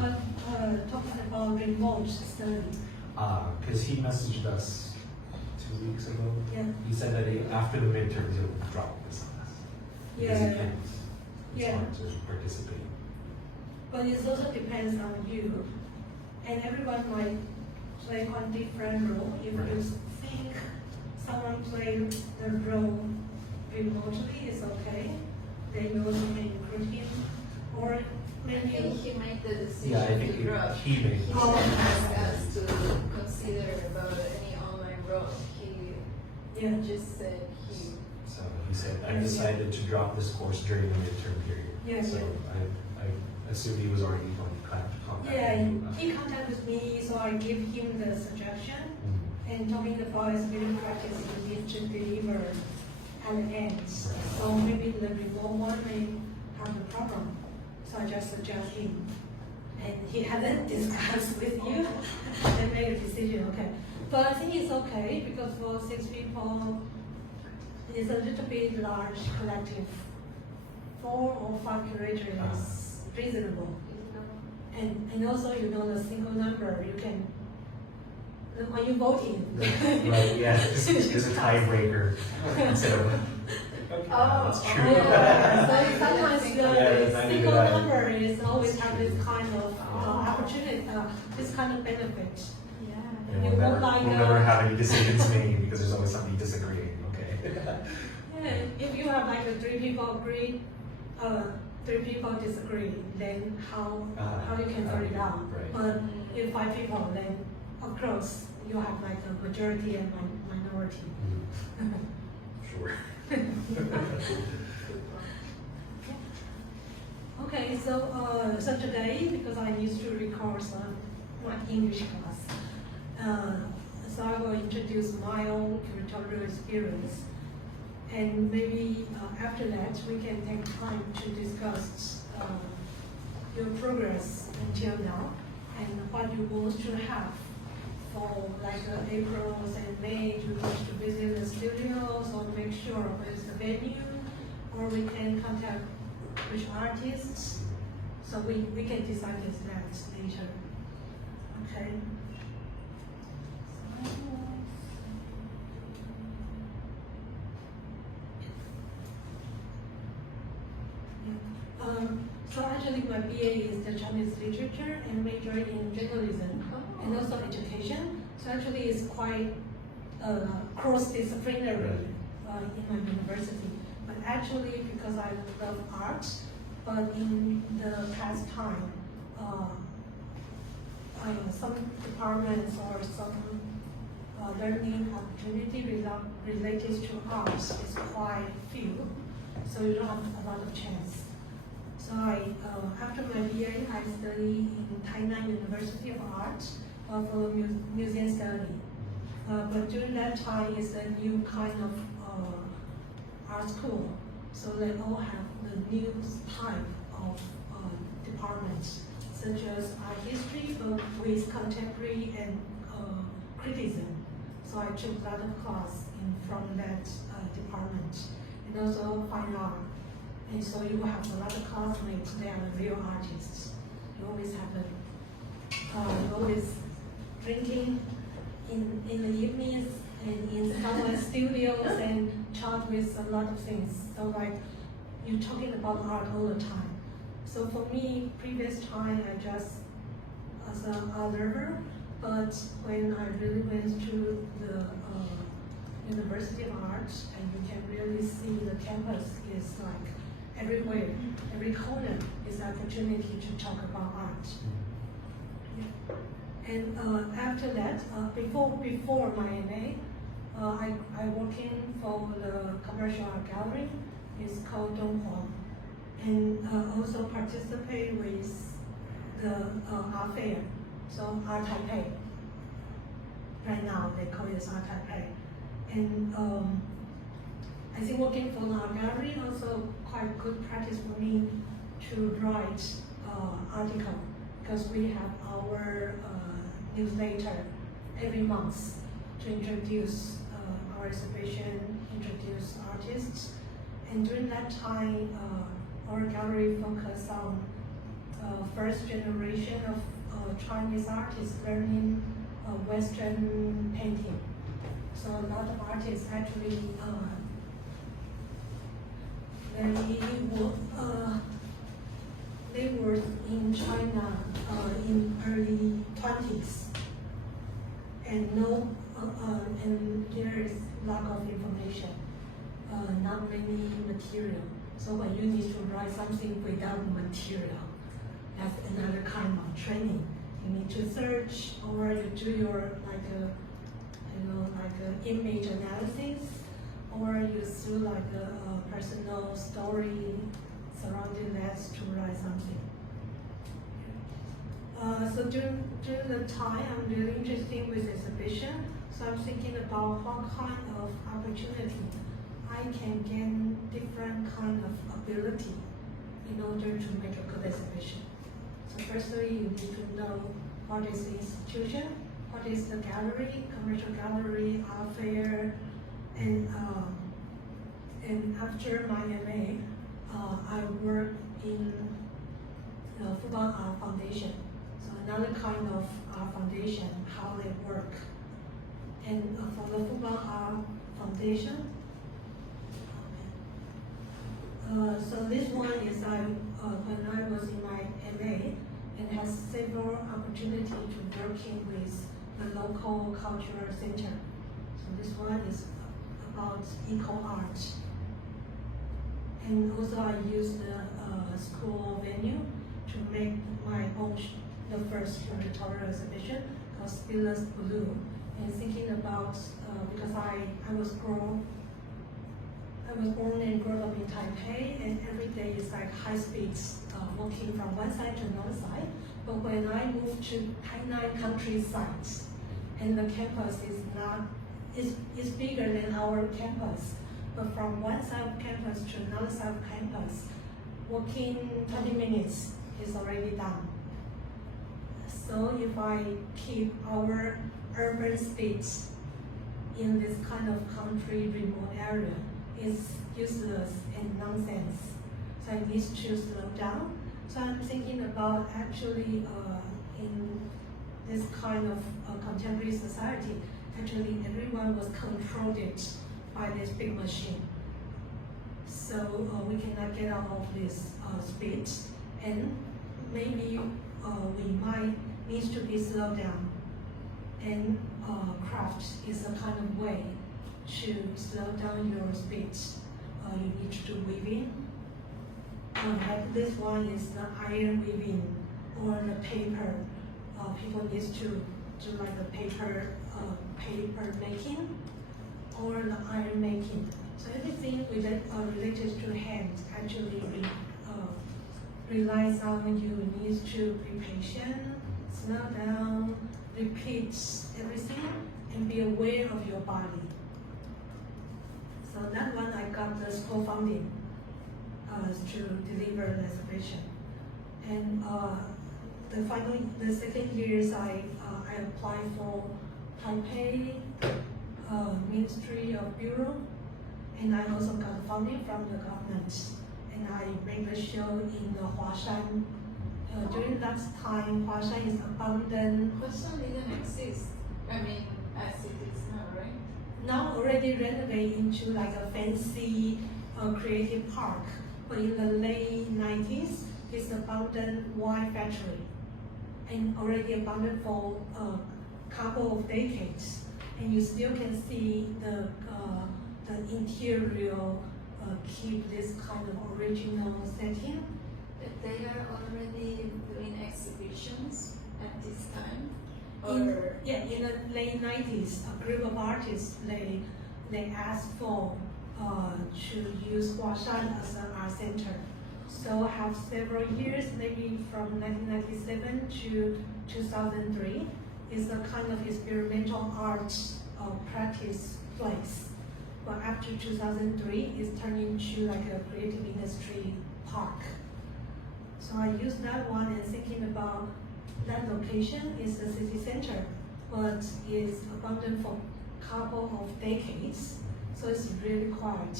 talking about remote study. Because he messaged us 2 weeks ago. Yeah. He said that after the midterms he'll drop this class. Because he can't. It's hard to participate. But it also depends on you. And everyone might play on different role. If you think someone plays the role remotely, it's okay. Then you also can include him. Or maybe he made the decision. Yeah, I think he made He didn't ask us to consider about any online role. He just said he. So he said, I decided to drop this course during the midterm period. Yeah, so I assume he was already contacted. He contacted me, so I give him the suggestion. And talking about experience practice, you need to deliver at the end. So maybe the remote one may have a problem. So I just suggest him. And he hasn't discussed with you and made a decision, okay. But I think it's okay because for 6 people, it's a little bit large collective. 4 or 5 curators is reasonable. And also, you know, the single number, you can, are you voting? Right, yeah, it's a tiebreaker instead of. That's true. So sometimes the single number is always have this kind of opportunity, this kind of benefit. And we'll never have any decisions made because there's always somebody disagreeing. Okay. Yeah, if you have like 3 people agree, 3 people disagree, then how you can sort it out? Right. But if 5 people, then of course you have like a majority and minority. Sure. Okay, so today, because I used to record my English class, so I will introduce my own curatorial experience. And maybe after that, we can take time to discuss your progress until now and what you want to have for like April and May. You want to visit the studios or make sure where's the venue, or we can contact which artists. So we can decide that later. Okay. So actually my BA is the Chinese literature and major in journalism and also education. So actually it's quite cross-disciplinary in my university. But actually because I love art, but in the past time, some departments or some learning opportunity related to arts is quite few, so you don't have a lot of chance. So after my BA, I studied in Tainan University of Art for museum study. But during that time, it's a new kind of art school. So they all have the new type of departments, such as art history, but with contemporary and criticism. So I took a lot of class from that department, and also fine art. And so you have a lot of classmates, they are the real artists. You always have always drinking in the evenings and in some studios and chat with a lot of things. So like you're talking about art all the time. So for me, previous time I just as an observer, but when I really went to the University of Art, and you can really see the campus is like everywhere, every corner is an opportunity to talk about art. Yeah. And after that, before my MA, I working for the commercial art gallery. It's called Donghua, and also participate with the art fair. So Art Taipei. Right now they call it Art Taipei, and I think working for the art gallery also quite good practice for me to write article, because we have our newsletter every month to introduce our exhibition, introduce artists. And during that time, our gallery focused on first generation of Chinese artists learning Western painting. So a lot of artists actually they were in China in early 20s, and and there is lack of information, not many material. So when you need to write something without material, that's another kind of training. You need to search, or you do your image analysis, or you do like a personal story surrounding that to write something. So during the time, I'm really interested with exhibition. So I'm thinking about what kind of opportunity I can gain different kind of ability in order to make a good exhibition. So firstly, you need to know what is the institution, what is the gallery, commercial gallery, art fair, and after my MA, I work in Fubon Art Foundation. So another kind of art foundation, how they work. And for the Fubon Art Foundation, so this one is when I was in my MA, and has several opportunities to working with the local cultural center. So this one is about eco art. And also I use the school venue to make my own, the first curatorial exhibition called Spiller's Blue. And thinking about, because I was born and grew up in Taipei, and every day is like high speeds, walking from one side to another side. But when I moved to Tainan countryside, and the campus is bigger than our campus, but from one side of campus to another side of campus, walking 20 minutes is already done. So if I keep our urban speeds in this kind of country remote area, it's useless and nonsense. So I need to slow down. So I'm thinking about actually in this kind of contemporary society, actually everyone was controlled by this big machine. So we cannot get out of this speed, and maybe we might need to be slowed down. And craft is a kind of way to slow down your speed. You need to do weaving. Like this one is the iron weaving, or the paper. People need to do like the paper making, or the iron making. So everything related to hands actually relies on you need to be patient, slow down, repeat everything, and be aware of your body. So that one I got the school funding to deliver the exhibition. And the second years I applied for Taipei Ministry of Bureau, and I also got funding from the government. And I made a show in Huashan. During that time, Huashan is abandoned. Huashan didn't exist. I mean, as it is now, right? Now already renovated into like a fancy creative park. But in the late 90s, it's abandoned wine factory, and already abandoned for a couple of decades. And you still can see the interior keep this kind of original setting. But they are already doing exhibitions at this time? In the late 90s, a group of artists, they asked for to use Huashan as an art center. So I have several years, maybe from 1997 to 2003, is a kind of experimental art practice place. But after 2003, it's turned into like a creative industry park. So I use that one and thinking about that location is the city center, but is abandoned for a couple of decades. So it's really quiet.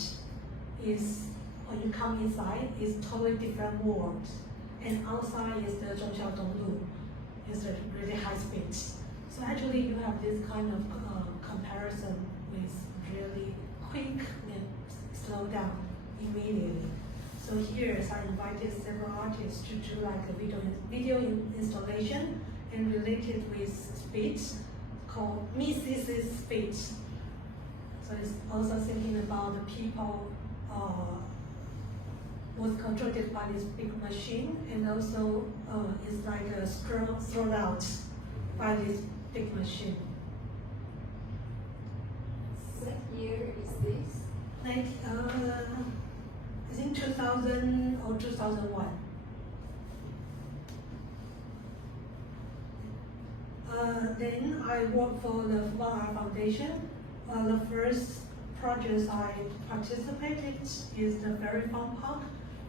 When you come inside, it's totally different world. and outside is the Zhongxiao Donglu. It's a really high speed. So actually you have this kind of comparison with really quick and slow down immediately. So here I invited several artists to do like a video installation and related with speech called Mrs. Speech. So it's also thinking about the people was controlled by this big machine, and also it's like a scroll thrown out by this big machine. What year is this? Like I think 2000 or 2001. Then I worked for the Art Foundation. The first project I participated is the Very Fun Park,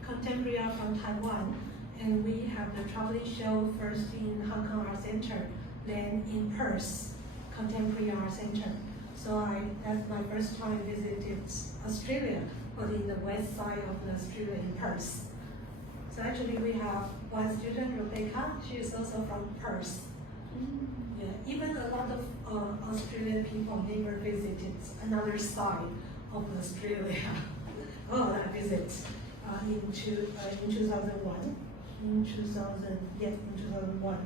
Contemporary Art from Taiwan. And we have the traveling show first in Hong Kong Art Center, then in Perth, Contemporary Art Center. So that's my first time visited Australia, but in the west side of the Australia in Perth. So actually we have one student, Rebecca, she is also from Perth. Yeah, even a lot of Australian people never visited another side of Australia. Oh, I visit in 2001. In 2001.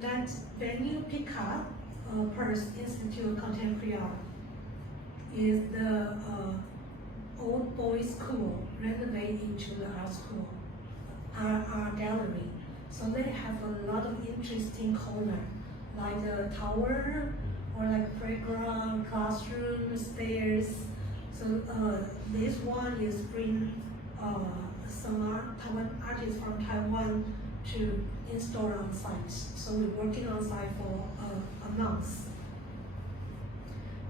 That venue, PICA, Perth Institute of Contemporary Art, is the old boys' school renovated into the art school, art gallery. So they have a lot of interesting corner, like a tower, or like playground, classroom, stairs. So this one is bring some Taiwan artists from Taiwan to install on site. So we're working on site for a month.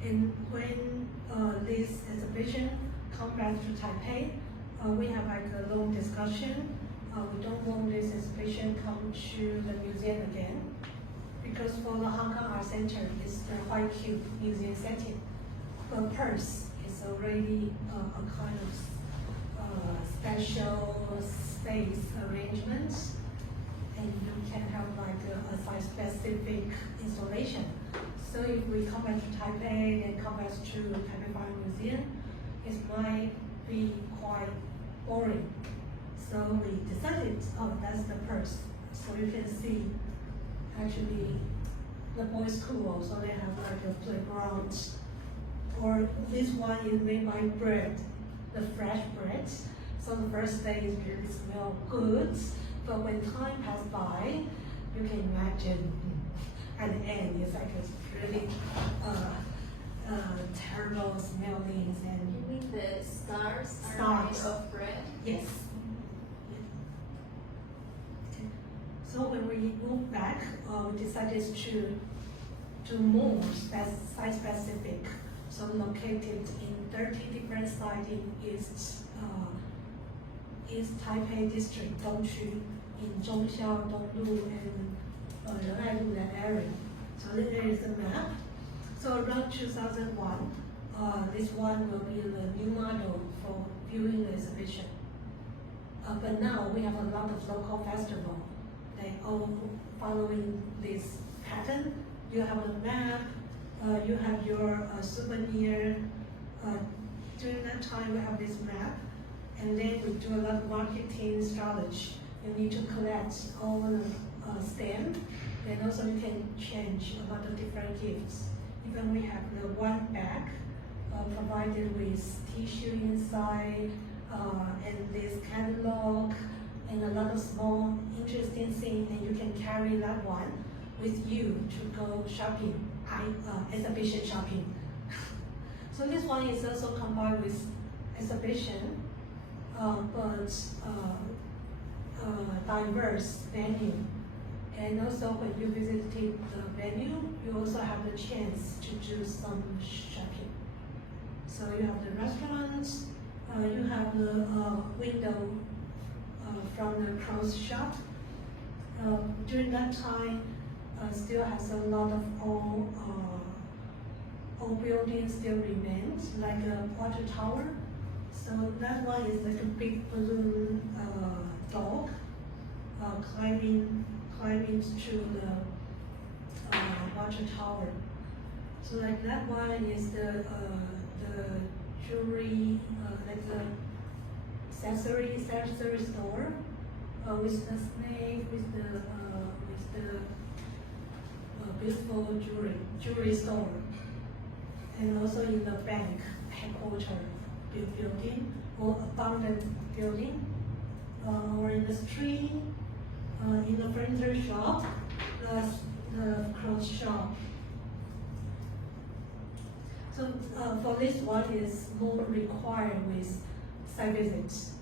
And when this exhibition come back to Taipei, we have like a long discussion. We don't want this exhibition come to the museum again, because for the Hong Kong Art Center, it's the White Cube museum setting. But Perth is already a kind of special space arrangement, and you can have like a site-specific installation. So if we come back to Taipei and come back to Taipei Fine Museum, it might be quite boring. So we decided, oh, that's the Perth. So you can see, actually, the boys' school, so they have like a playground. Or this one is made by bread, the fresh bread. So the first day is really smell good, but when time passed by, you can imagine at the end it's like a really terrible smelling. And You mean the stars are made of bread? Yes. So when we moved back, we decided to do more site-specific. So located in 30 different sites in East Taipei district, Dongqu, in Zhongxiao, Donglu, and Renailu, that area. So then there is a map. So around 2001, this one will be the new model for viewing the exhibition. But now we have a lot of local festivals. They all following this pattern. You have a map, you have your souvenir. During that time, we have this map, and then we do a lot of marketing strategy. You need to collect all the stamps, and also you can change a lot of different gifts. Even we have the one bag provided with tissue inside, and this catalog, and a lot of small interesting things, and you can carry that one with you to go shopping, exhibition shopping. So this one is also combined with exhibition, but diverse venue. And also when you visited the venue, you also have the chance to do some shopping. So you have the restaurants, you have the window from the clothes shop. During that time, still has a lot of old buildings still remains, like a water tower. So that one is like a big balloon dog climbing to the water tower. So like that one is the jewelry, like the accessory store with the snake, with the beautiful jewelry store, and also in the bank headquarters building or abundant building, or in the street, in the furniture shop, the clothes shop. So for this one is more required with site visits.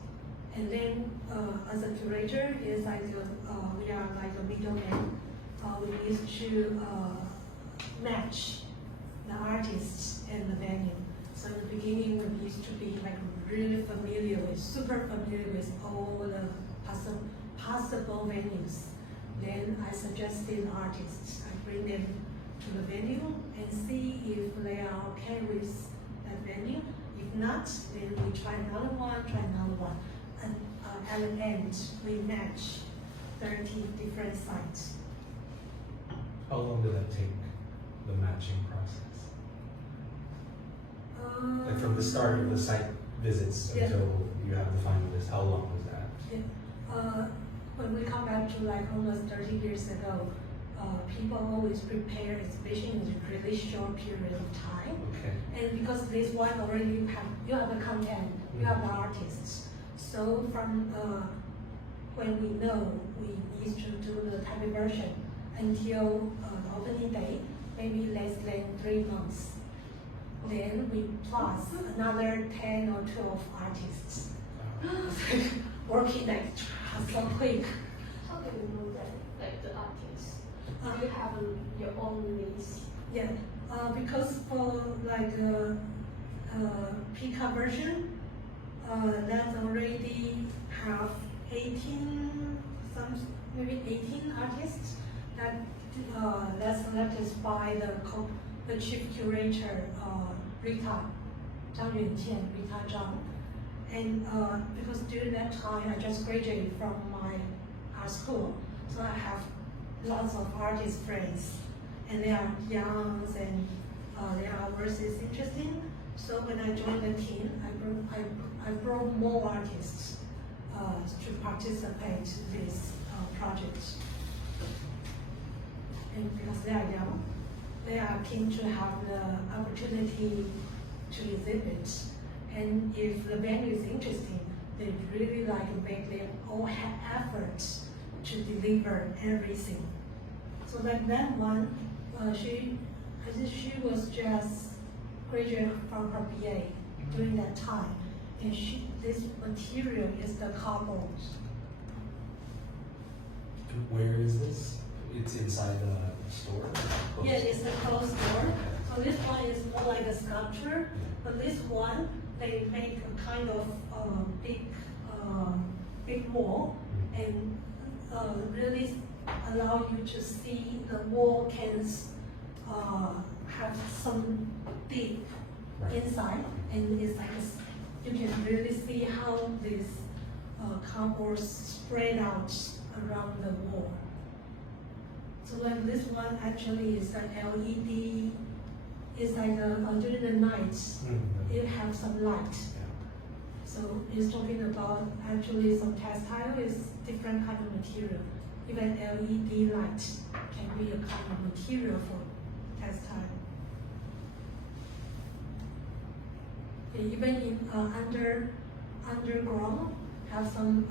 And then as a curator, is like we are like a middleman. We need to match the artists and the venue. So in the beginning, we used to be like really super familiar with all the possible venues. Then I suggested artists. I bring them to the venue and see if they are okay with that venue. If not, then we try another one. And at the end, we match 30 different sites. How long did that take, the matching process? Like from the start of the site visits until you have the final list, how long was that? Yeah. When we come back to like almost 30 years ago, people always prepare exhibition in a really short period of time. Okay. And because this one already you have the content, you have the artists. So from when we know we need to do the type version until the opening day, maybe less than 3 months. Then we plus another 10 or 12 artists. Working like so quick. How do you know that, like the artists? Do you have your own list? Yeah, because for like Pika version, that's already have 18, maybe 18 artists that's selected by the chief curator, Rita Zhang. And because during that time I just graduated from my art school, so I have lots of artist friends, and they are young and their artwork is interesting. So when I joined the team, I brought more artists to participate in this project. And because they are young, they are keen to have the opportunity to exhibit. And if the venue is interesting, they really like make them all have effort to deliver everything. So like that one, I think she was just graduate from her BA during that time, and this material is the cardboard. Where is this? It's inside the store? Yeah, it's a closed store. So this one is more like a sculpture, but this one, they make a kind of big wall and really allow you to see the wall can have some deep inside, and it's like you can really see how this cardboard spread out around the wall. So like this one actually is an LED. It's like during the night, it has some light. So it's talking about actually some textile is different kind of material. Even LED light can be a kind of material for textile. Even in underground, have some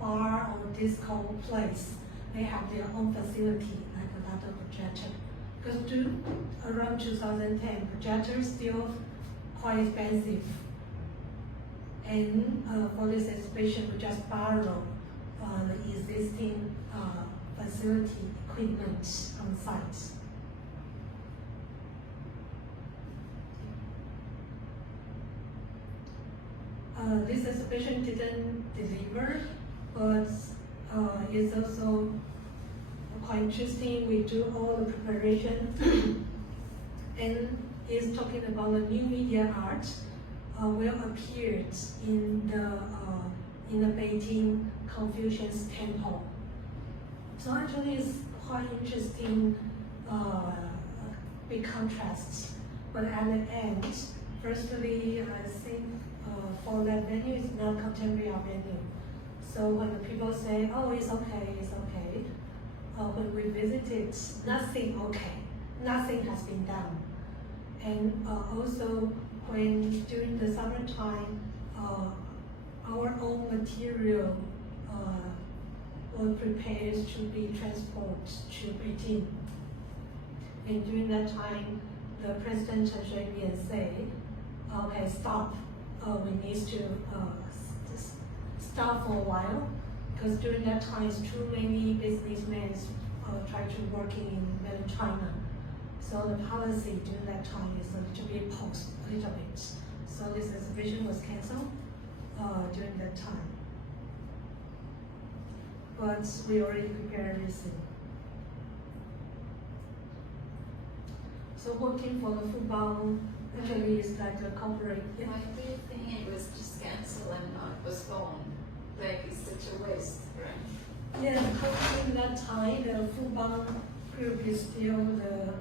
bar or disco place. They have their own facility, like a lot of projector. Because around 2010, projectors still quite expensive. And for this exhibition, we just borrow the existing facility equipment on site. This exhibition didn't deliver, but it's also quite interesting. We do all the preparation, and it's talking about the new media art will appear in in the Beijing Confucius Temple. So actually it's quite interesting, big contrasts. But at the end, firstly, I think for that venue, it's not contemporary art venue. So when the people say, oh, it's okay, when we visited, nothing okay, nothing has been done. And also, when during the summertime, our own material was prepared to be transported to Beijing. And during that time, the President Chen Shui-bian said, okay, stop. We need to stop for a while, because during that time, too many businessmen try to work in mainland China. So the policy during that time is a little bit paused, a little bit. So this exhibition was cancelled during that time. But we already prepared everything. So working for the football actually is like a corporate. Yeah. Why do you think it was just cancelled and not postponed? Like it's such a waste, right? Yeah, because in that time the football group is still the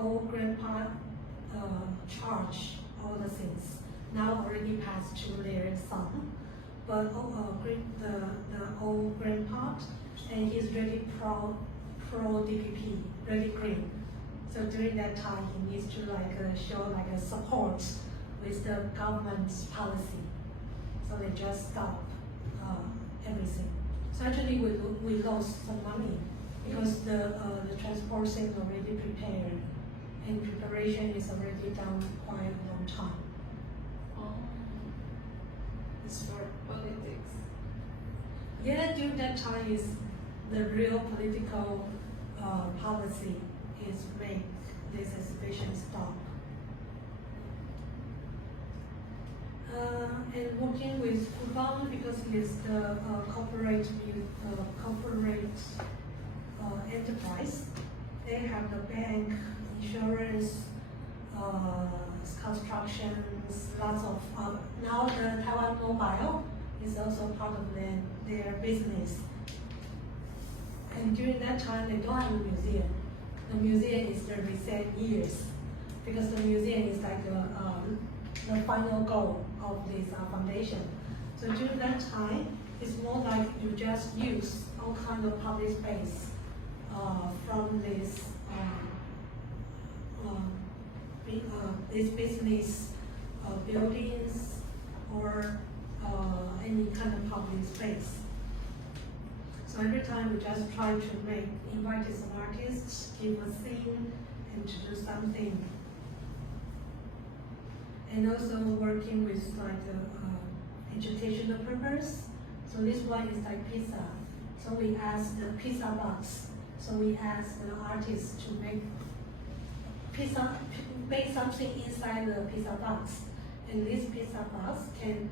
old grandpa charge all the things. Now already passed to their son, but the old grandpa, and he's really pro DPP, really green. So during that time, he needs to show a support with the government's policy. So they just stop everything. So actually, we lost some money because the transport thing is already prepared, and preparation is already done quite a long time. It's for politics. Yeah, during that time is the real political policy is make this exhibition stop. And working with Fubon because it's the corporate enterprise. They have the bank, insurance, constructions, lots of, now the Taiwan Mobile is also part of their business. And during that time, they don't have a museum. The museum is the recent years, because the museum is like the final goal of this foundation. So during that time, it's more like you just use all kinds of public space from this business buildings or any kind of public space. So every time we just try to invite some artists, give a theme, and to do something. And also working with educational purpose. So this one is like pizza. So we ask the pizza box. So we ask the artists to make something inside the pizza box. And this pizza box can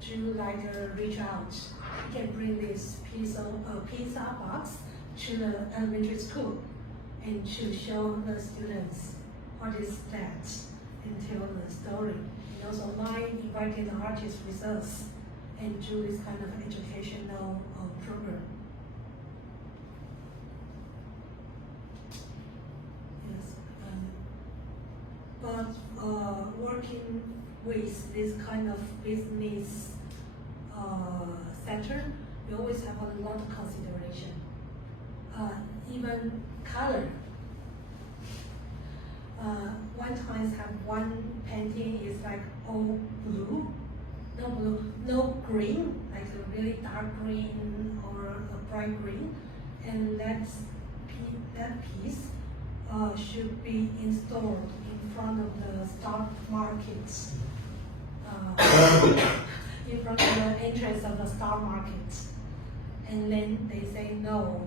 do reach out. You can bring this pizza box to the elementary school and to show the students what is that and tell the story. And also invited the artists with us and do this kind of educational program. Yes, but working with this kind of business sector, we always have a lot of consideration. Even color. One time have one painting is like all blue, no green, like a really dark green or a bright green, and that piece should be installed in front of the stock market, in front of the entrance of the stock market, and then they say no,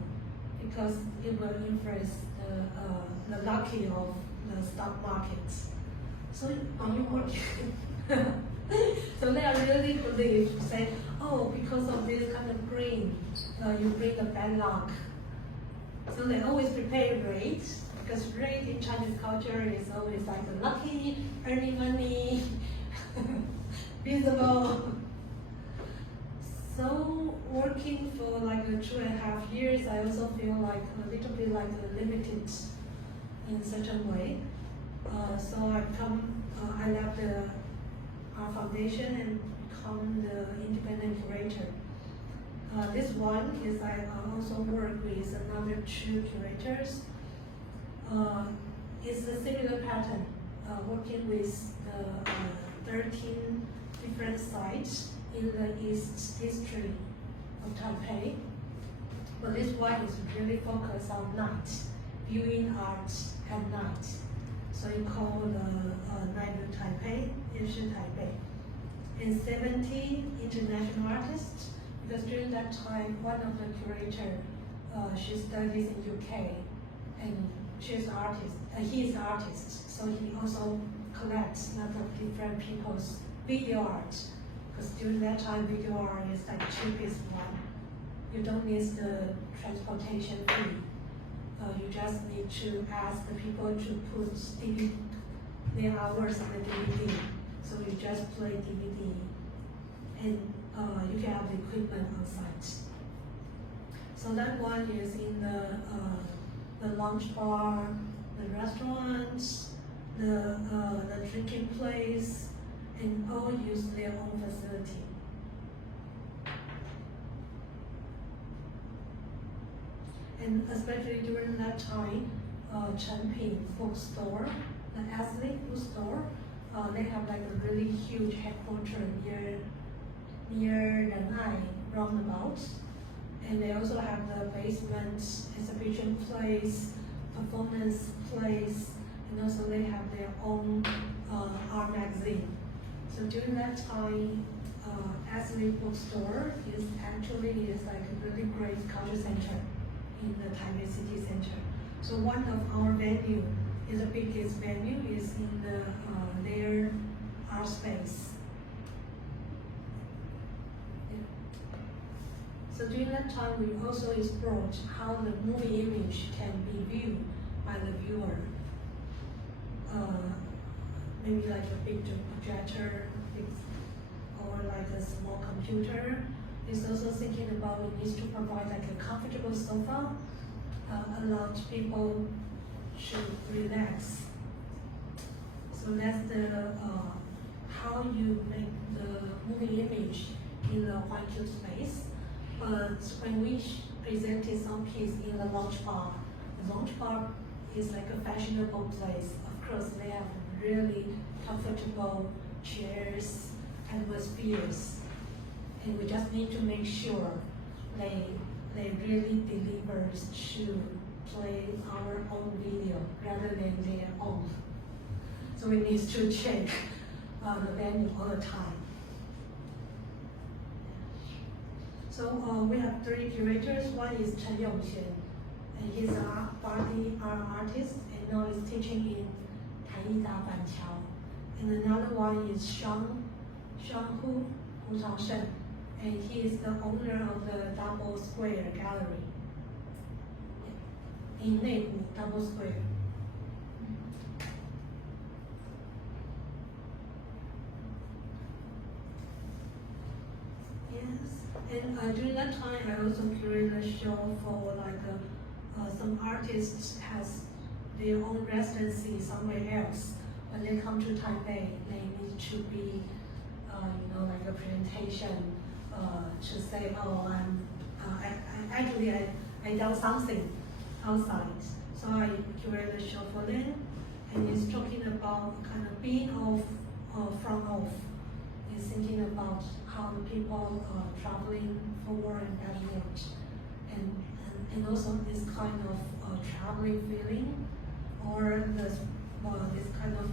because it will influence the lucky of the stock market. So when you work, so they are really believe to say, oh, because of this kind of green, you bring the bad luck. So they always prepare red, because red in Chinese culture is always like the lucky, earning money, visible. So working for like 2.5 years, I also feel like a little bit like limited in certain way. So I left our foundation and become the independent curator. This one is I also work with another 2 curators. It's a similar pattern, working with 13 different sites in the East District of Taipei. But this one is really focused on night, viewing art at night. So you call the Night of Taipei, Yinshi Taipei. And 70 international artists, because during that time, one of the curator, she studies in UK, and she's an artist, he is an artist, so he also collects a lot of different people's video art, because during that time, video art is like cheapest one. You don't need the transportation fee. You just need to ask the people to put their hours on the DVD. So you just play DVD, and you can have the equipment on site. So that one is in the lounge bar, the restaurants, the drinking place, and all use their own facility. And especially during that time, Chenping bookstore, the Ashley bookstore, they have like a really huge headquarters near Renai roundabout. And they also have the basement exhibition place, performance place, and also they have their own art magazine. So during that time, Ashley bookstore is like a really great culture center in the Taipei city center. So one of our venue is the biggest venue is in their art space. Yeah. So during that time, we also explored how the movie image can be viewed by the viewer. Maybe like a big projector, or like a small computer. It's also thinking about it needs to provide like a comfortable sofa, allow people to relax. So that's the how you make the movie image in the white cube space. But when we presented some piece in the lounge bar is like a fashionable place. Of course, they have really comfortable chairs, atmospheres. And we just need to make sure they really deliver to play our own video rather than their own. So we need to check the venue all the time. So we have 3 curators. One is Chen Yongxian, and he's an art artist, and now he's teaching in Taiyida Banqiao. And another one is Hu Changsheng, and he is the owner of the Double Square Gallery in Neihu Double Square. Yes, and during that time, I also curated a show for like some artists has their own residency somewhere else. When they come to Taipei, they need to be, like a presentation. To say, oh, I done something outside. So I curated a show for them, and it's talking about kind of being from off. It's thinking about how the people traveling forward and backward, and also this kind of traveling feeling, or this kind of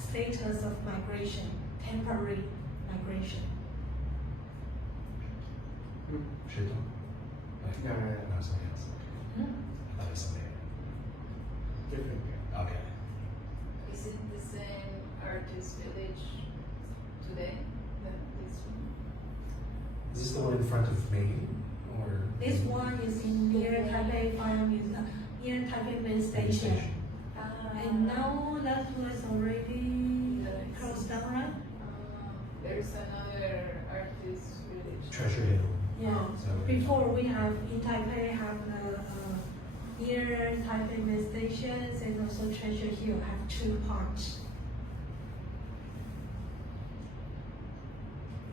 status of migration, temporary migration. 谁懂？拿什么样子？拿什么样 Different. Okay. Is it the same artist village today? This one? Is this the one in front of me, or? This one is in near Taipei Fire Museum, near Taipei Main Station. And now that was already closed down, right? There's another artist village. Treasure Hill. Yeah. So Before we have in Taipei have the near Taipei main stations and also Treasure Hill have two parts.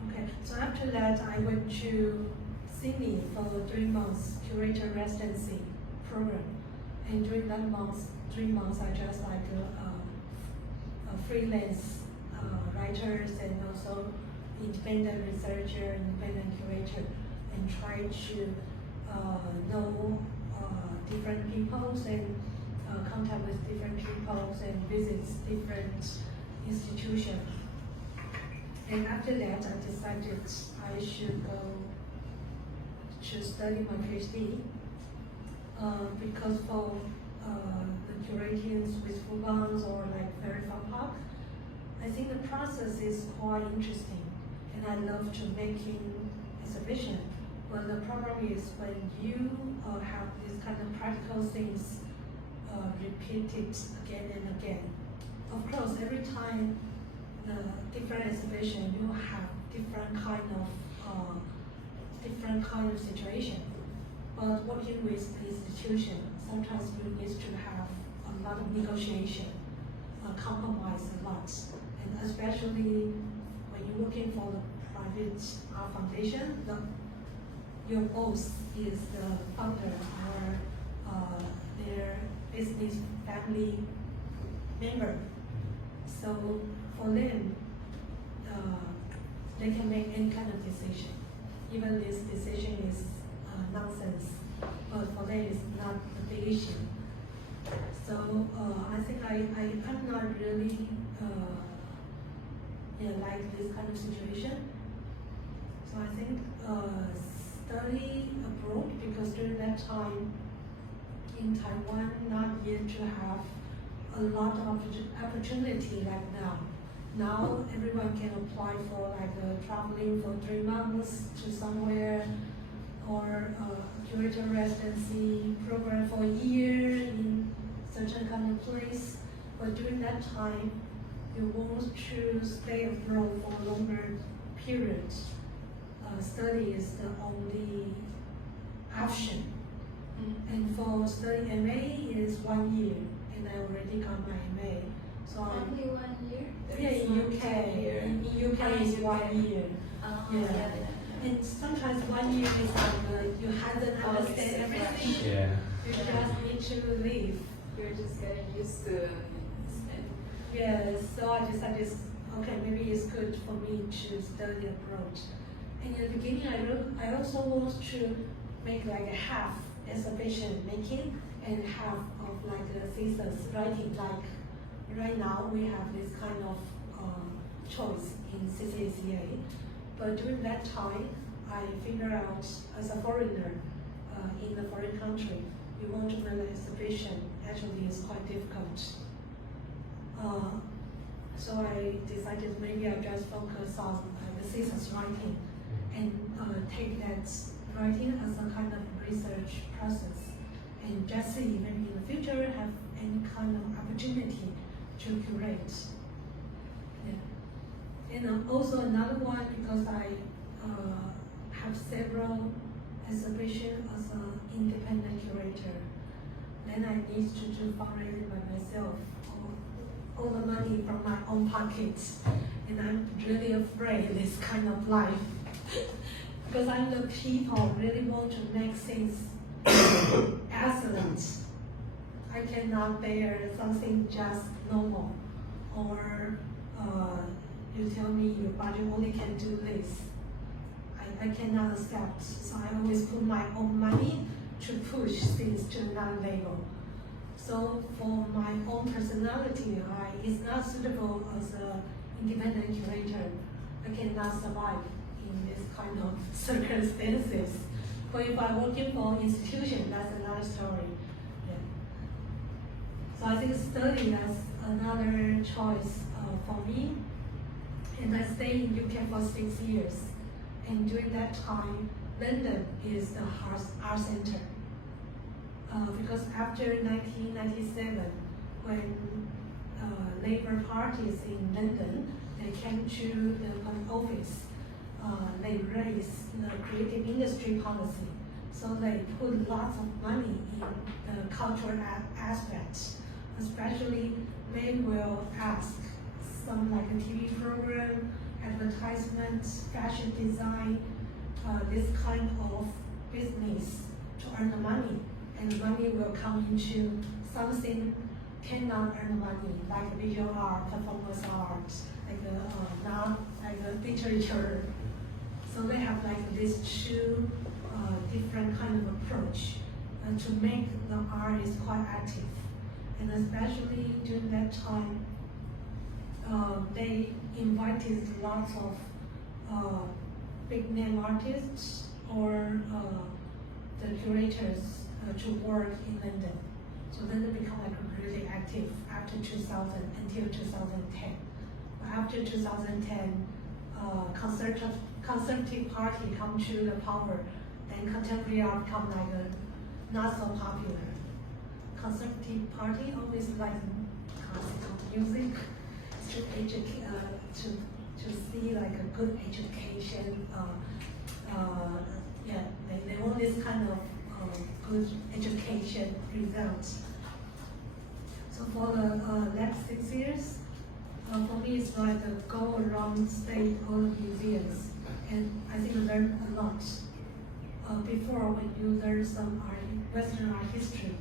Okay, so after that I went to Sydney for 3 months curator residency program, and during that 3 months I just like a freelance writers and also independent researcher, independent curator, and try to know different peoples and contact with different peoples and visit different institutions. And after that, I decided I should go to study my PhD because for the curations with Fubans or like very far park, I think the process is quite interesting, and I love to making exhibition. But the problem is when you have these kind of practical things repeated again and again. Of course, every time the different exhibition, you have different kind of situation. But working with the institution, sometimes you need to have a lot of negotiation, compromise a lot, and especially when you're working for the private art foundation, your boss is the founder or their business family member. So for them, they can make any kind of decision. Even this decision is nonsense, but for them it's not a big issue. So I think I'm not really like this kind of situation. So I think study abroad, because during that time in Taiwan, not yet to have a lot of opportunity like now. Now everyone can apply for like traveling for 3 months to somewhere, or curator residency program for a year in certain kind of place. But during that time, you want to stay abroad for a longer period. Study is the only option. And for study MA is 1 year, and I already got my MA. So Only 1 year? yeah, in UK. In UK is 1 year. Yeah. And sometimes 1 year is like you haven't understand everything. Yeah. You just need to leave. You're just getting used to it. Yeah, so I decided, okay, maybe it's good for me to study abroad. And in the beginning, I also want to make like a half exhibition making and half of like a thesis writing. Like right now, we have this kind of choice in CCACA. But during that time, I figured out as a foreigner in a foreign country, you want to run an exhibition, actually it's quite difficult. So I decided maybe I'll just focus on the thesis writing and take that writing as a kind of research process, and just see maybe in the future have any kind of opportunity to curate. Yeah. And also another one, because I have several exhibitions as an independent curator, then I need to do fundraising by myself, all the money from my own pockets, and I'm really afraid of this kind of life. Because I'm the people really want to make things excellent. I cannot bear something just normal, or you tell me your budget only can do this. I cannot accept. So I always put my own money to push things to another level. So for my own personality, it's not suitable as an independent curator. I cannot survive in this kind of circumstances. But if I'm working for an institution, that's another story. Yeah. So I think study is another choice for me. And I stayed in UK for 6 years. And during that time, London is the art center. Because after 1997, when Labour parties in London, they came to the office. They raised the creative industry policy. So they put lots of money in the cultural aspects. Especially, they will ask some like a TV program, advertisements, fashion design, this kind of business to earn the money. And the money will come into something cannot earn money, like visual art, performance art, not like literature. So they have like these two different kind of approach to make the artist quite active. And especially during that time, they invited lots of big name artists or the curators to work in London. So then they become like really active after 2000 until 2010. After 2010, conservative party come to the power, then contemporary art become like not so popular. Conservative party always like classical music to educate, to see like a good education. They want this kind of good education results. So for the next 6 years, for me it's like a go around state all the museums, and I think I learned a lot. Before, when you learn some Western art history,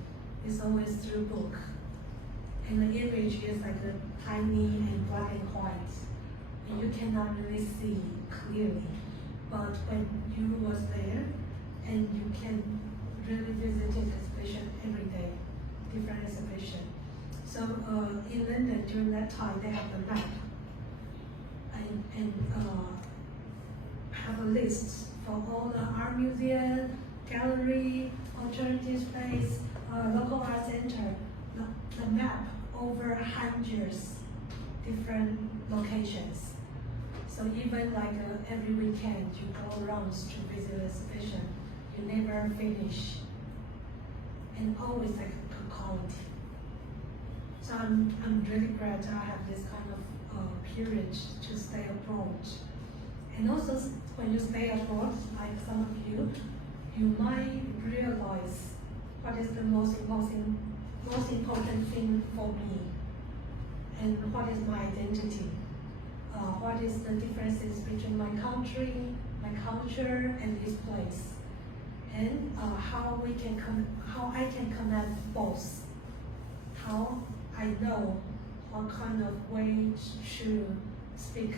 it's always through book, and the image is like a tiny and black and white, and you cannot really see clearly. But when you was there, and you can really visit an exhibition every day, different exhibition. So in London during that time, they have a map and have a list for all the art museum, gallery, alternative space, local art center. The map over hundreds different locations. So even like every weekend you go around to visit the exhibition, you never finish, and always like good quality. So I'm really glad I have this kind of period to stay abroad. And also when you stay abroad, like some of you might realize what is the most important thing for me, and what is my identity. What is the differences between my country, my culture, and this place, and how I can connect both. How I know what kind of way to speak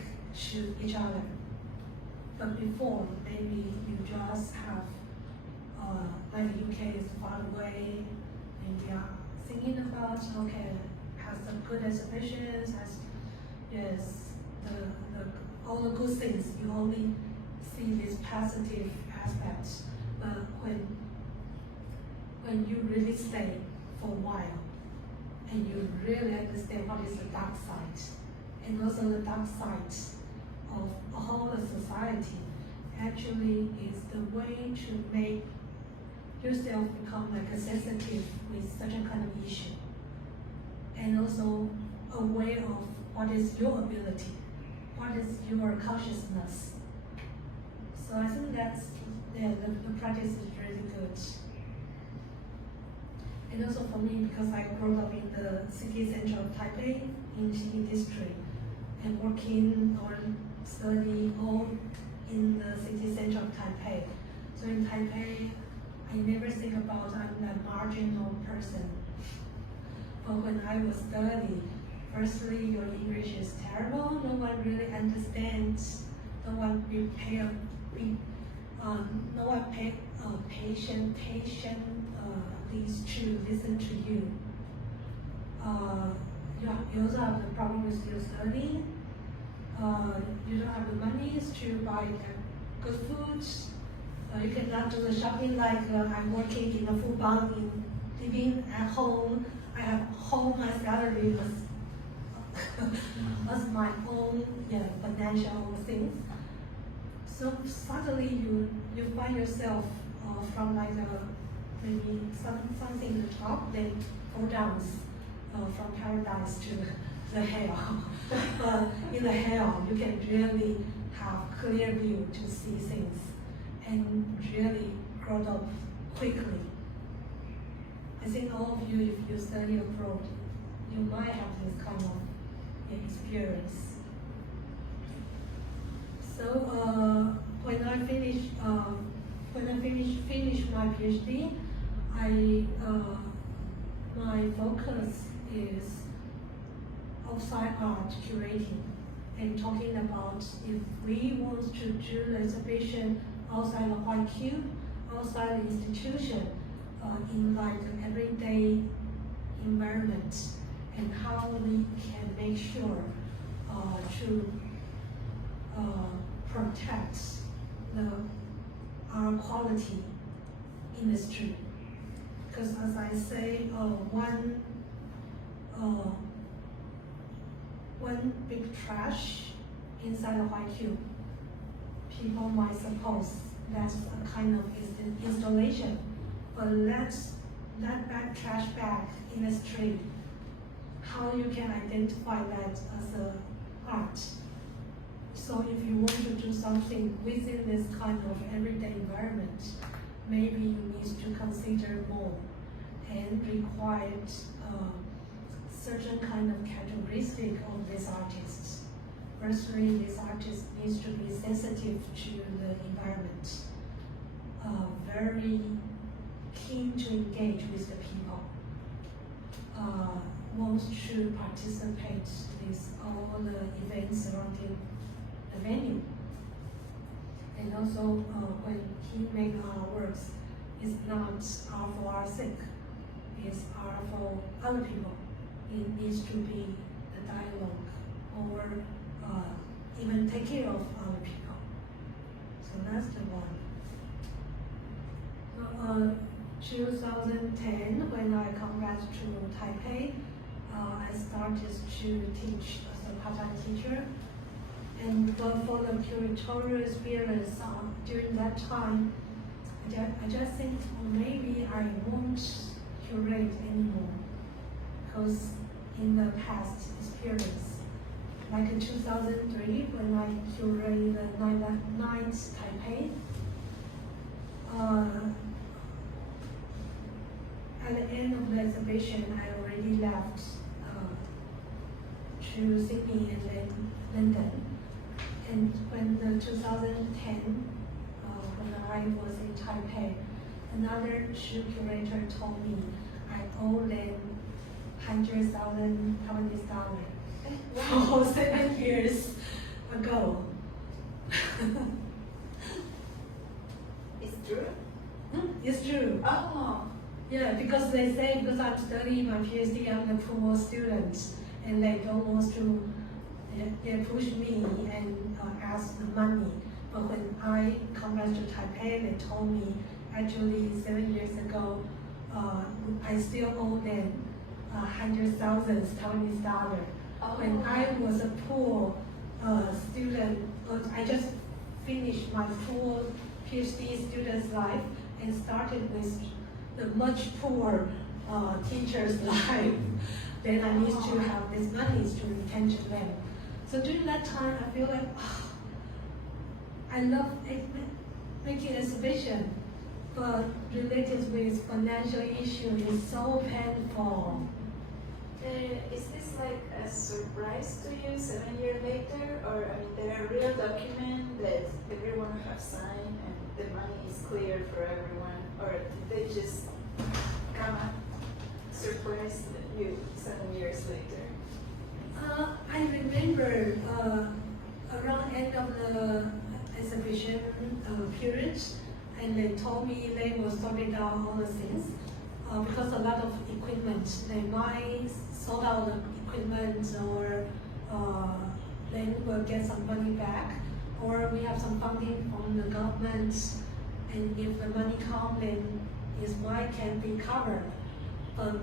to each other. But before, maybe you just have, like UK is far away, and we are thinking about, okay, has some good exhibitions, has, yes, all the good things. You only see these positive aspects. But when you really stay for a while, and you really understand what is the dark side, and also the dark side of a whole society, actually is the way to make yourself become like a sensitive with such a kind of issue, and also aware of what is your ability, what is your consciousness. So I think that's, the practice is really good. And also for me, because I grew up in the city center of Taipei, in Xinyi district, and working or study all in the city center of Taipei. So in Taipei, I never think about I'm a marginal person. But when I was studying, firstly, your English is terrible. No one really understands. No one patiently to listen to you. You also have the problem with your study. You don't have the money to buy good food. You cannot do the shopping like I'm working in a food bank, living at home. I have my salary as my own financial things. So suddenly you find yourself from like maybe something at the top, then fall down from paradise to the hell. But in the hell, you can really have clear view to see things and really grow up quickly. I think all of you, if you study abroad, you might have this kind of experience. So when I finish my PhD, my focus is outside art curating and talking about if we want to do the exhibition outside the white cube, outside the institution, in like everyday environment, and how we can make sure to protect the art quality industry. Because as I say, one big trash inside the white cube, people might suppose that's a kind of installation, but that bag, trash bag in the street, how you can identify that as a art. So if you want to do something within this kind of everyday environment, maybe you need to consider more and require certain kind of characteristic of this artist. Firstly, this artist needs to be sensitive to the environment, very keen to engage with the people, wants to participate with all the events surrounding the venue. And also, when he makes our works, it's not art for our sake, it's art for other people. It needs to be a dialogue or even take care of other people. So that's the one. 2010, when I come back to Taipei, I started to teach as a part-time teacher. And for the curatorial experience during that time, I just think maybe I won't curate anymore. Because in the past experience, like in 2003, when I curated the Night Taipei, at the end of the exhibition, I already left to Sydney and then London. And when the 2010, when I was in Taipei, another two curator told me I owe them 100,000 Taiwanese dollars for 7 years ago. It's true? It's true. Oh. Yeah, because they say because I'm studying my PhD, I'm a poor student, and they don't want to push me and ask the money. But when I come back to Taipei, they told me actually 7 years ago, I still owe them 100,000 Taiwanese dollars. Oh. When I was a poor student, I just finished my poor PhD student's life and started with the much poor teacher's life. Then I need to have this money to return to them. So during that time, I feel like I love making exhibition, but related with financial issue is so painful. Is this like a surprise to you 7 years later? Or, I mean, there are real documents that everyone has signed and the money is clear for everyone? Or did they just come up, surprise you 7 years later? I remember around end of the exhibition period, and they told me they will sort it out all the things because a lot of equipment, they might sort out the equipment or then we'll get some money back, or we have some funding from the government, and if the money comes, then it might can be covered. But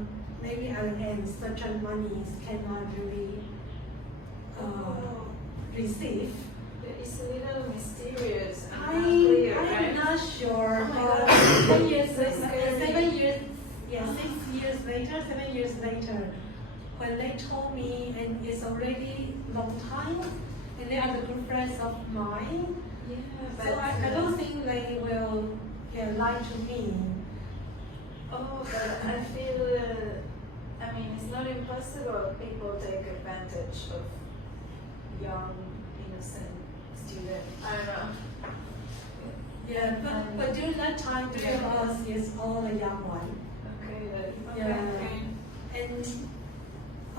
maybe at the end, certain monies cannot really receive. It's a little mysterious and not I'm clear, right? not sure. Oh my God. 7 years, 7 years, yeah, 6 years later, 7 years later, when they told me, and it's already long time, and they are the good friends of mine, Yeah, but so I don't think they will lie to me. oh, but I feel, I mean, it's not impossible. People take advantage of young, innocent students. I don't know. Yeah, but during that time, 3 of us is all the young one. Okay, but Yeah. And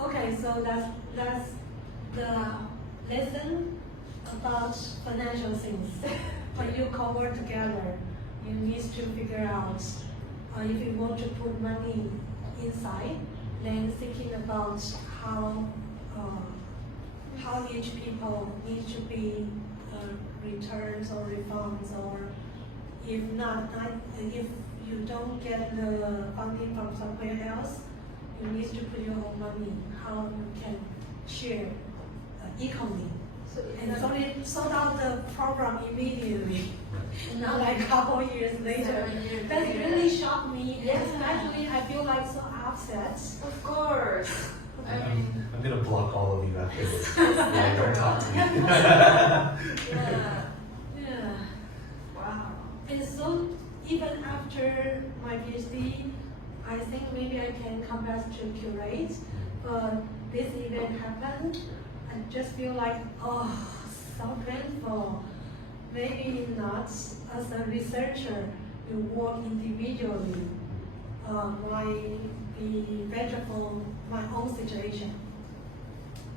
okay, so that's the lesson about financial things. When you co-work together, you need to figure out if you want to put money inside, then thinking about how each people need to be returns or refunds, or if not, if you don't get the funding from somewhere else, you need to put your own money, how you can share equally. So And sort out the problem immediately, not like a couple years later. 7 years That later. really shocked me, Yeah. especially I feel like so upset. Of course. I mean, I'm gonna block all of you after this. Yeah, don't talk to me. yeah. Yeah. Wow. And so even after my PhD, I think maybe I can come back to curate, but this event happened. I just feel like, oh, so painful. Maybe not as a researcher, you work individually. Might be better for my own situation.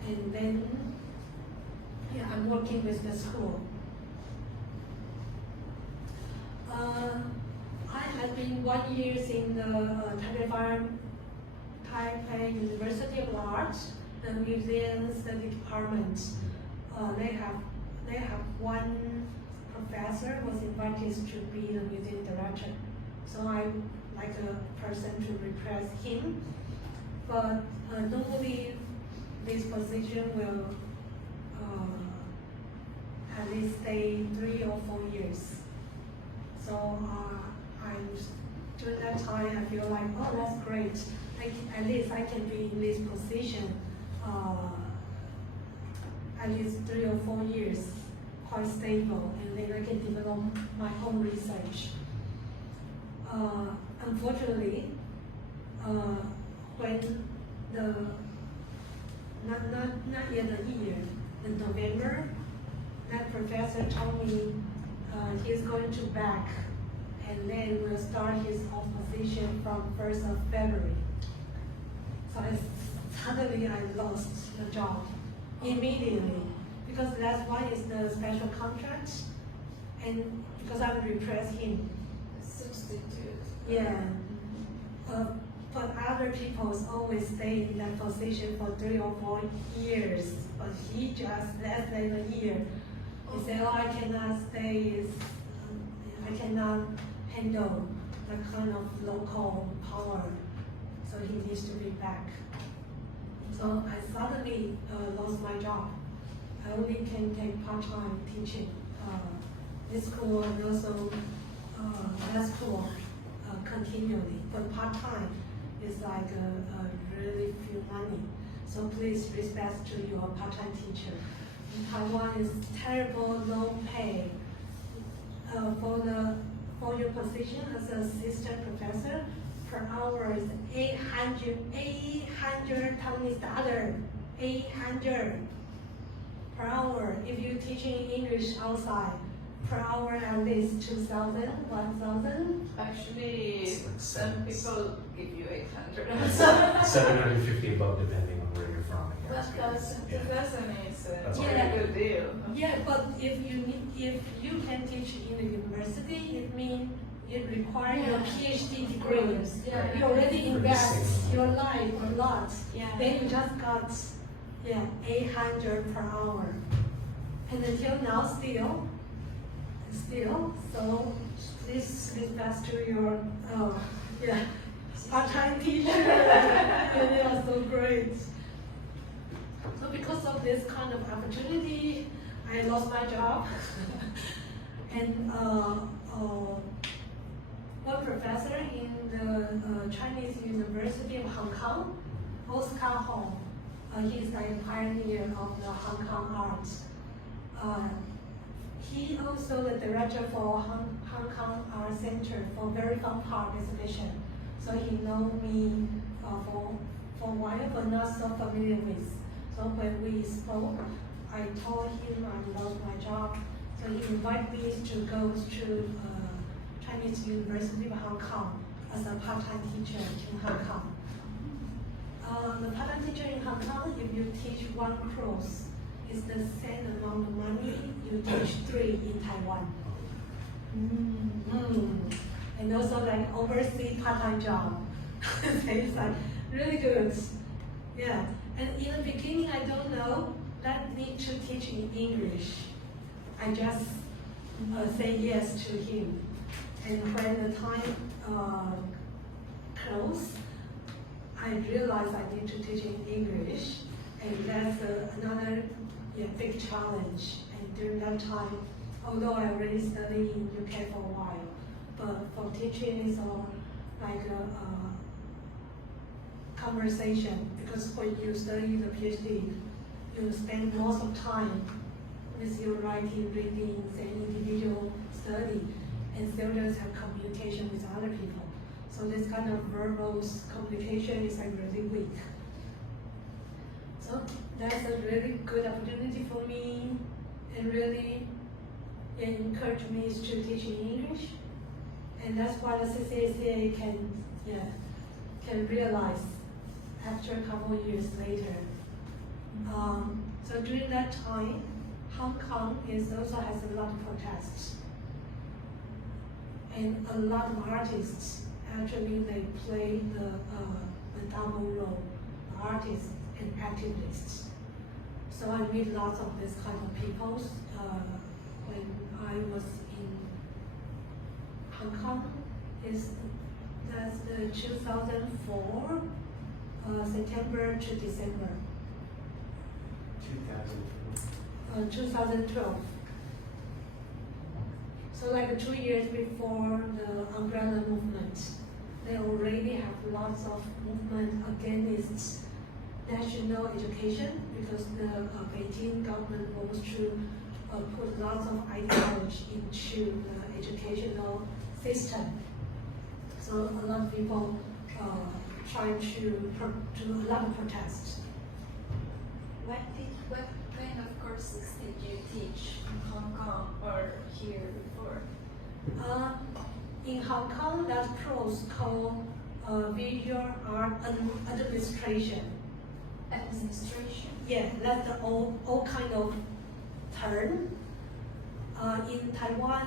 And then, yeah, I'm working with the school. I had been 1 year in the Taipei University of Arts, the museum study department. They have one professor was invited to be the museum director. So I'm like a person to replace him. But normally this position will at least stay 3 or 4 years. So during that time, I feel like, oh, that's great. At least I can be in this position at least 3 or 4 years, quite stable, and then I can develop my own research. Unfortunately, when not yet a year, in November, that professor told me he's going to back, and then will start his own position from 1st of February. So suddenly I lost the job immediately, because that's why it's the special contract, and because I repressed him. Substitute. Yeah. But other people always stay in that position for 3 or 4 years, but he just less than a year. He said, oh, I cannot stay, I cannot handle the kind of local power, so he needs to be back. So I suddenly lost my job. I only can take part-time teaching this school and also that school continually, but part-time is like really few money. So please respect to your part-time teacher. In Taiwan is terrible low pay. For your position as an assistant professor, per hour is 800 Taiwanese dollar, 800 per hour. If you're teaching English outside, per hour at least 2,000, 1,000. Actually, It's like some seven. people give you 800. 750 above, depending on where you're from, I guess. 2,000 is a That's very right. good deal. Yeah, but if you can teach in the university, it means it requires your PhD degree. Yeah. You already For the invest same your amount. life a lot. Yeah. Then you just got 800 per hour, and until now still. So please respect to your part-time teacher. They are so great. So because of this kind of opportunity, I lost my job. And one professor in the Chinese University of Hong Kong Oscar Hall. He's like a pioneer of the Hong Kong art. He also the director for Hong Kong Art Center for Very Fun Park exhibition. So he know me for a while, but not so familiar with. So when we spoke, I told him I lost my job. So he invited me to go to Chinese University of Hong Kong as a part-time teacher in Hong Kong. The part-time teacher in Hong Kong, if you teach one course, it's the same amount of money you teach 3 in Taiwan. And also like overseas part-time job. It's like really good. Yeah. And in the beginning, I don't know that need to teach in English. I just say yes to him. And when the time closed, I realized I need to teach in English. And that's another big challenge. And during that time, although I already studied in UK for a while, but for teaching is like a conversation, because when you study the PhD, you spend most of time with your writing, reading, and individual study, and students have communication with other people. So this kind of verbal communication is like really weak. So that's a really good opportunity for me, and really encouraged me to teach in English. And that's why the CCACA can realize after a couple of years later. So during that time, Hong Kong also has a lot of protests. And a lot of artists, actually they play the double role, artists and activists. So I meet lots of this kind of people when I was in Hong Kong. That's the 2004, September to December. 2012. So like 2 years before the umbrella movement, they already have lots of movement against national education, because the Beijing government wants to put lots of ideology into the educational system. So a lot of people try to do a lot of protests. What kind of courses did you teach in Hong Kong or here before? In Hong Kong, that course called Visual Art Administration. Administration? Yeah, that's the old kind of term. In Taiwan,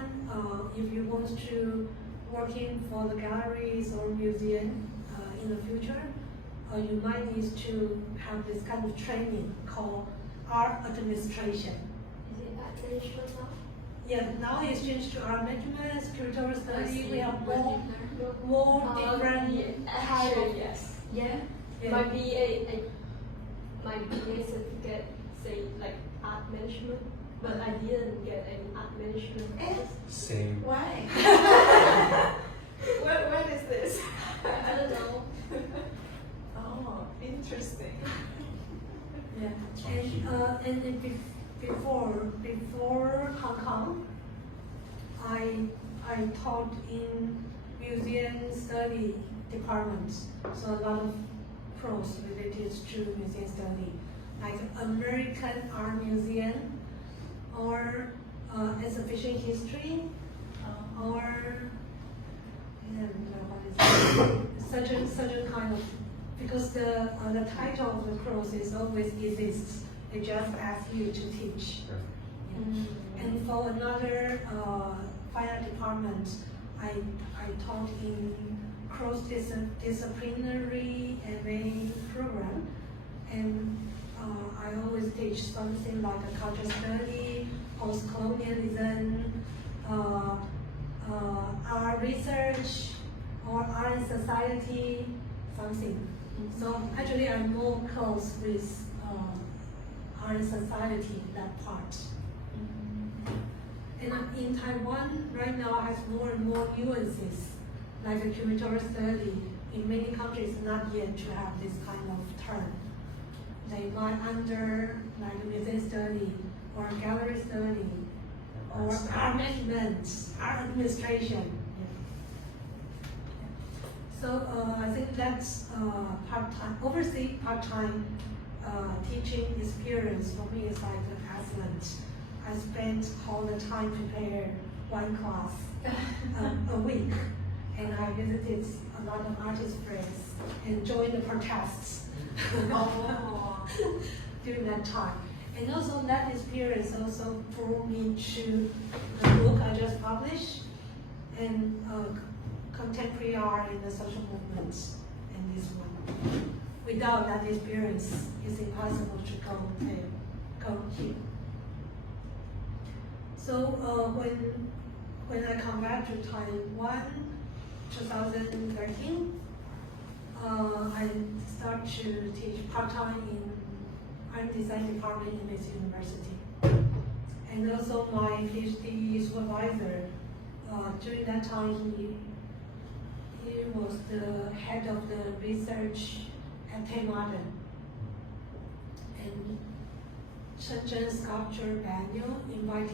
if you want to working for the galleries or museum in the future, you might need to have this kind of training called art administration. Is it administration now? Yeah, now it's changed to art management, curatorial study. We have more Yeah, different actually, yes. Yeah. My BA certificate say like art management, but I didn't get any art management course. Same. Why? what is this? I don't know. Oh, interesting. Yeah, and before Hong Kong, I taught in museum study department, so a lot of pros related to museum study, like American Art Museum, or exhibition history, or what is such a kind of, because the title of the course is always exists. They just ask you to teach. And for another fine art department, I taught in cross-disciplinary MA program, and I always teach something like a culture study, post-colonialism, art research, or art and society, something. So actually I'm more close with art and society, that part. And in Taiwan, right now has more and more nuances, like a curatorial study, in many countries not yet to have this kind of term. They might under like museum study or gallery study or art management, art administration. So I think that's part-time, overseas part-time teaching experience for me is like excellent. I spent all the time prepare one class a week, and I visited a lot of artist friends and joined the protests during that time. And also that experience also brought me to the book I just published and contemporary art in the social movements and this one. Without that experience, it's impossible to go here. So when I come back to Taiwan, 2013, I start to teach part-time in art design department in this university. And also my PhD supervisor, during that time, he was the head of the research at Tate Modern. And Shenzhen Sculpture Biennial invited